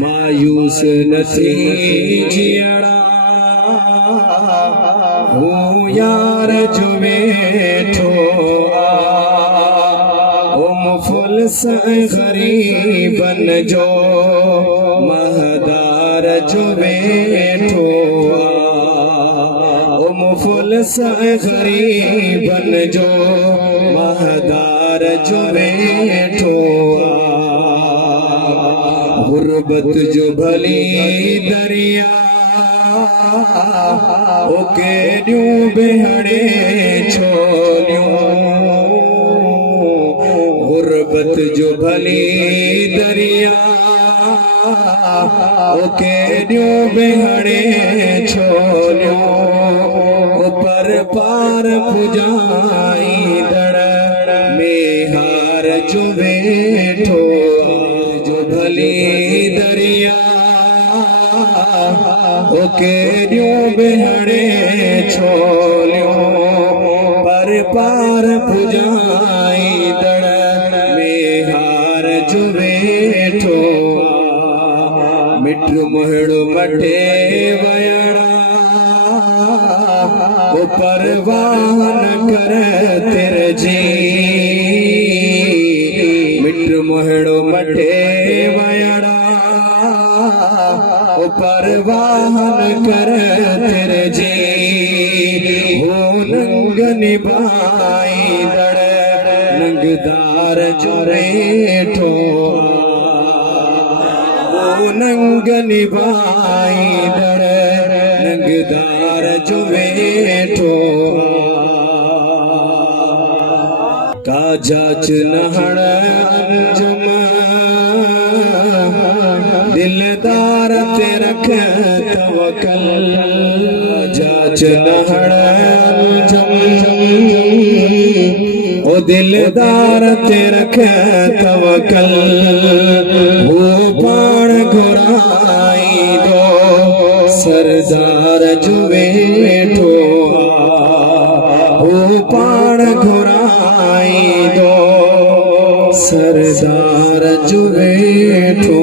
मायूस नथी जियड़ा हूँ यार जो वेठो ओ मुफलिस गरीबन जो महदार जो वेठो ओ मुफलिस गरीबन जो महदार जो वेठो गुर्बत जो भली दरिया ओ केड़ियूं बेहड़े छोलियूं गुर्बत जो भली दरिया ओ केड़ियूं बेहड़े छोलियूं ऊपर पार पुजाई दड़ मेहार जो वेठो जो भली दरिया ओ केड़ियूं बेहड़े छोलियूं पर पार पुजाई दड़ मेहार जो वेठो मिट मोहड़ो मटे वयणा ओ परवान कर तेरे जी मिट मोहड़ो मटे वयणा ओ परवान कर तेरे जी हो नंग निभाई दड़ नंगदार जो वेठो ओ नंग निभाई दड़ नंगदार जो वेठो का जाच नहड़ अंजम दिलदार ते रख तवकल जाच नहड़ अंजम ओ दिलदार ते रख तवकल वो पाण घुराई दो सरदार जो वेठो वो पाण घुराई दो सरदार जो वेठो।